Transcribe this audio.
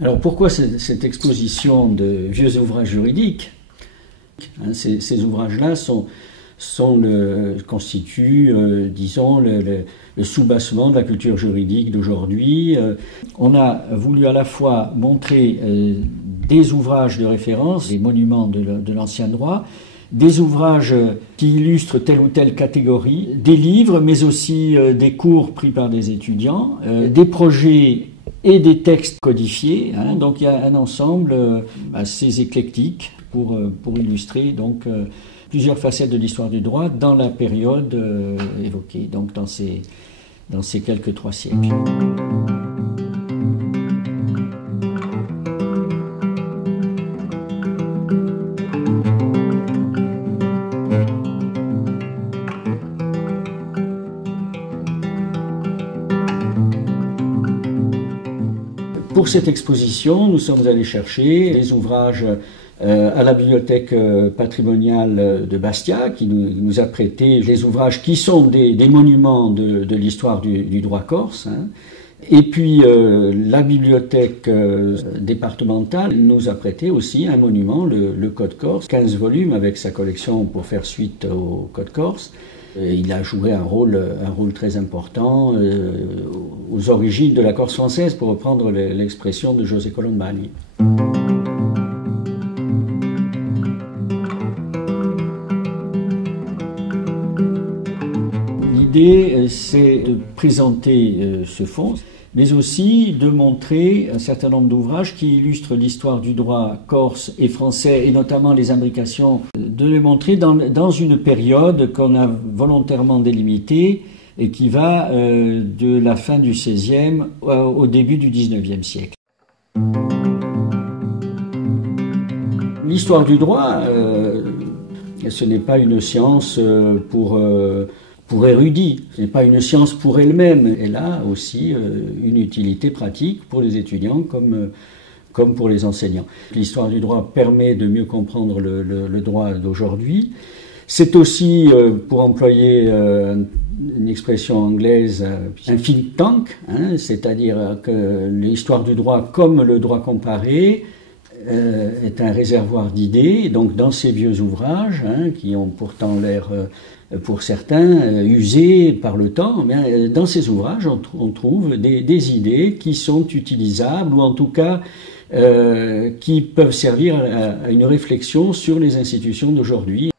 Alors pourquoi cette exposition de vieux ouvrages juridiques? Ces ouvrages-là constituent, disons, le soubassement de la culture juridique d'aujourd'hui. On a voulu à la fois montrer des ouvrages de référence, des monuments de l'ancien droit, des ouvrages qui illustrent telle ou telle catégorie, des livres, mais aussi des cours pris par des étudiants, des projets et des textes codifiés. Donc il y a un ensemble assez éclectique pour illustrer donc plusieurs facettes de l'histoire du droit dans la période évoquée, donc dans ces quelques 3 siècles. Pour cette exposition, nous sommes allés chercher des ouvrages à la bibliothèque patrimoniale de Bastia, qui nous a prêté des ouvrages qui sont des monuments de l'histoire du droit corse. Et puis la bibliothèque départementale nous a prêté aussi un monument, le Code corse, 15 volumes avec sa collection pour faire suite au Code corse. Il a joué un rôle très important aux origines de la Corse française, pour reprendre l'expression de José Colombani. L'idée, c'est de présenter ce fonds, mais aussi de montrer un certain nombre d'ouvrages qui illustrent l'histoire du droit corse et français, et notamment les imbrications, de les montrer dans une période qu'on a volontairement délimitée et qui va de la fin du XVIe au début du XIXe siècle. L'histoire du droit, ce n'est pas une science pour érudits, ce n'est pas une science pour elle-même. Elle a aussi une utilité pratique pour les étudiants comme pour les enseignants. L'histoire du droit permet de mieux comprendre le droit d'aujourd'hui. C'est aussi, pour employer une expression anglaise, un think tank, c'est-à-dire que l'histoire du droit, comme le droit comparé, est un réservoir d'idées. Donc dans ces vieux ouvrages, qui ont pourtant l'air, pour certains, usés par le temps, dans ces ouvrages on trouve des idées qui sont utilisables, ou en tout cas qui peuvent servir à une réflexion sur les institutions d'aujourd'hui.